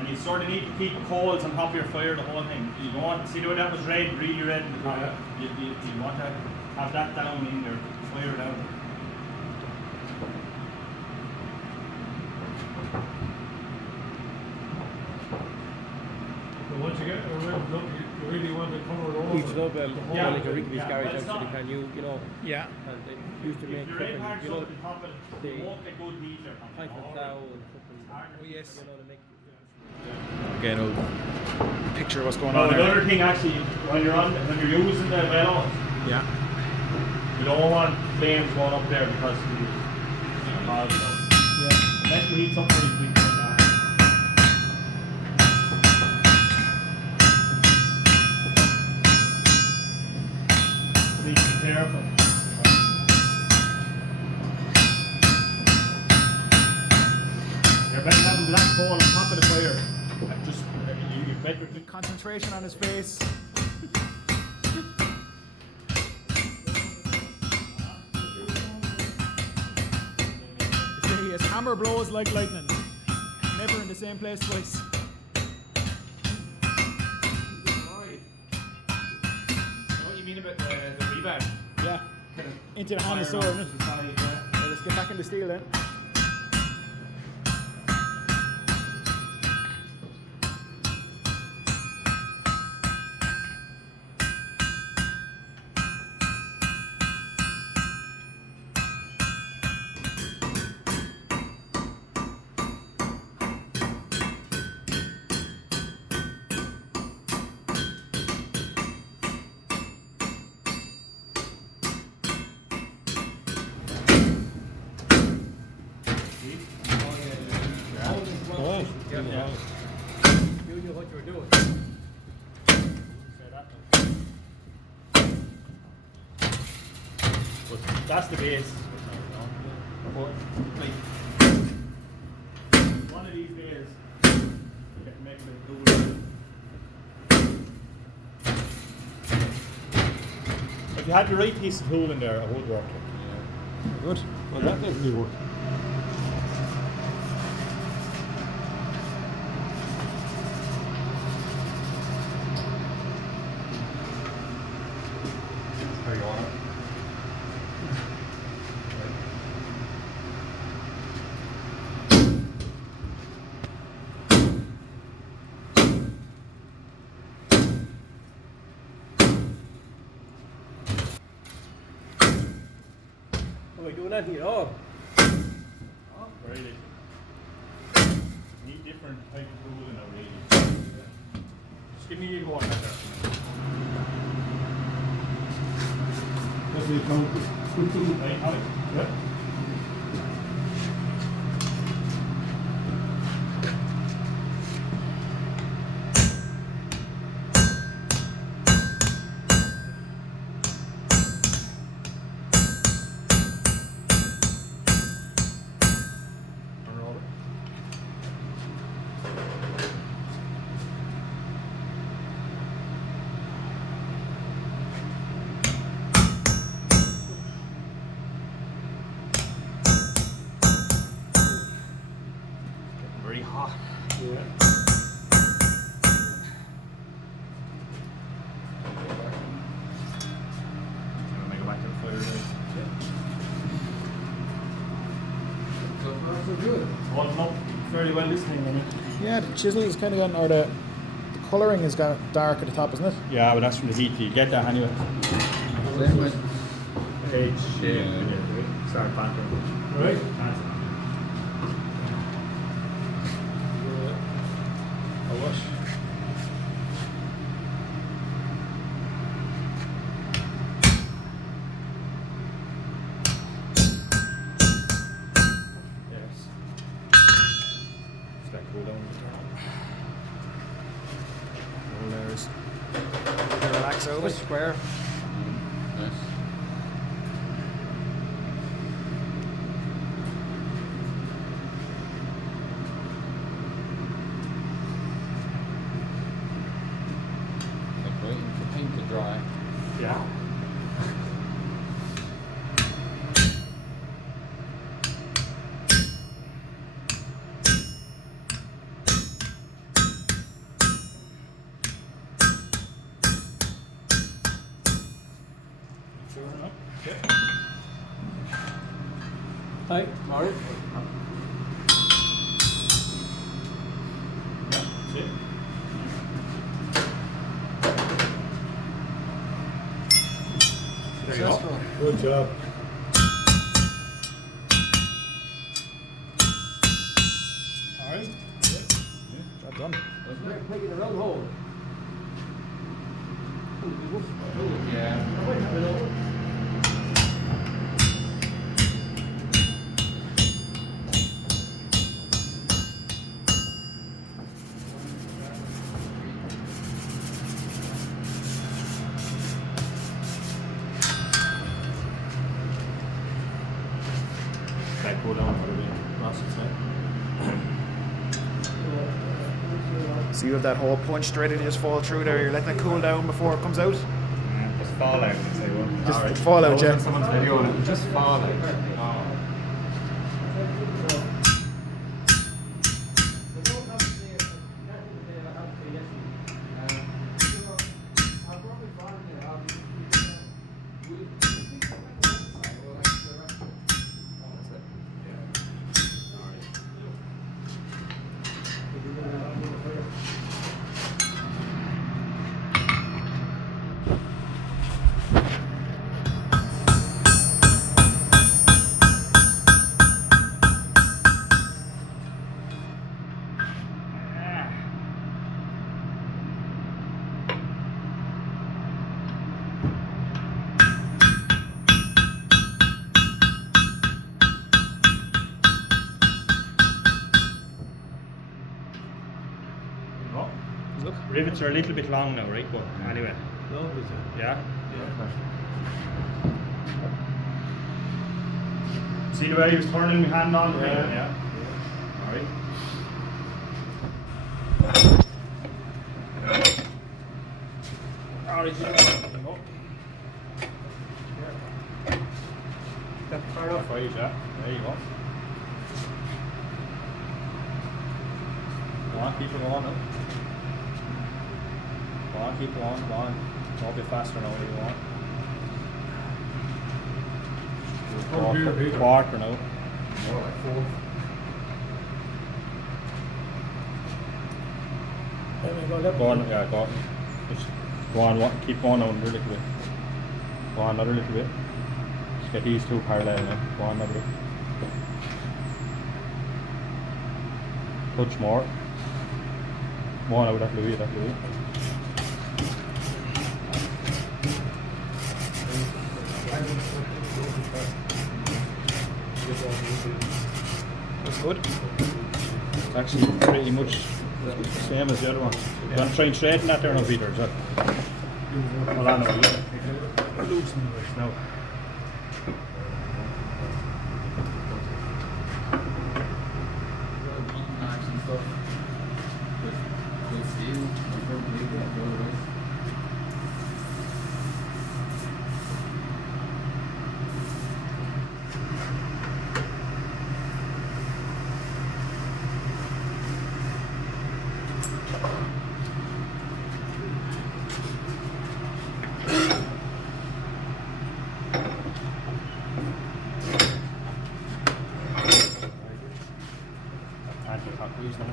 And you sort of need to keep coals on top of your fire the whole thing. You don't want, see the way that was red, really red in the top? You want to have that down in your fire down. Once you get a red look, you really want to cover it over. Each double, like a Rigby's garage, actually, can you know? Yeah. And they used to make fucking, you know, the won't get good heat or something. pint of cow and fucking, Oh, yes. you know, to make. Again, we'll picture what's going Oh, on there. another thing actually, when you're using the bellows, Yeah. you don't want flames going up there because let you heat something pretty quick like that. Be careful. You're better having black coal on top of the fire. Just you better Concentration on his face. See, his hammer blows like lightning. Never in the same place twice. You know what you mean about the rebar? Yeah. Into the hand of sword, isn't it? Yeah, let's get back in the steel then. You knew what you were doing. That's the base. One of these days, you can make a bit of tool. If you had the right piece of tool in there, it would work. Good. Well, that definitely works. There you are. Are we doing anything at all? Really. Need different type of tool in it, really. Just give me a go on that there. That's the account. Right, Alex? Yeah. Very hot. Yeah. I'm gonna go back to the fire there. So far, so good. Holding up fairly well this thing, isn't it? Yeah, the chisel is kind of gone, or the colouring has got dark at the top, isn't it? Yeah, but that's from the heat. You get that anyway. Same way. H. Start bantering. Right? A wash. Yes. Just that cool down. All layers. Relax over it. Square. Nice. Like waiting for paint to dry. Yeah. Hi, Maury. That's it. There you go. Good job. Alright. Job done. Making a round hole. Yeah. Okay, cool down for the last time. So you have that whole punch ready to just fall through there. You're letting it cool down before it comes out. Just fall out, I say what. Just Alright. fall out, yeah. Someone's video on it. Just fall out. Look. Rivets are a little bit long now, right? But anyway, Lovely job. yeah. See the way he was turning my hand on? Yeah. Alright. Alright, there you go. That's fair enough, right? Yeah. There you go. Go on, keep it going now. Go on, keep going, go on. Go a bit faster now when you want. Quarter now. More like 4. Go on, yeah, go on. Just go on, keep going on a little bit. Go on another little bit. Just get these two parallel now. Go on another bit. Touch more. Go on out that Louis, That's good. It's actually pretty much the same as the other one. You want to try and straighten that there now, Peter? Is that? Hold on now. Loosen the wrist now. Action stuff. Good steel. I don't believe that. Go away. Anti-clockwise now.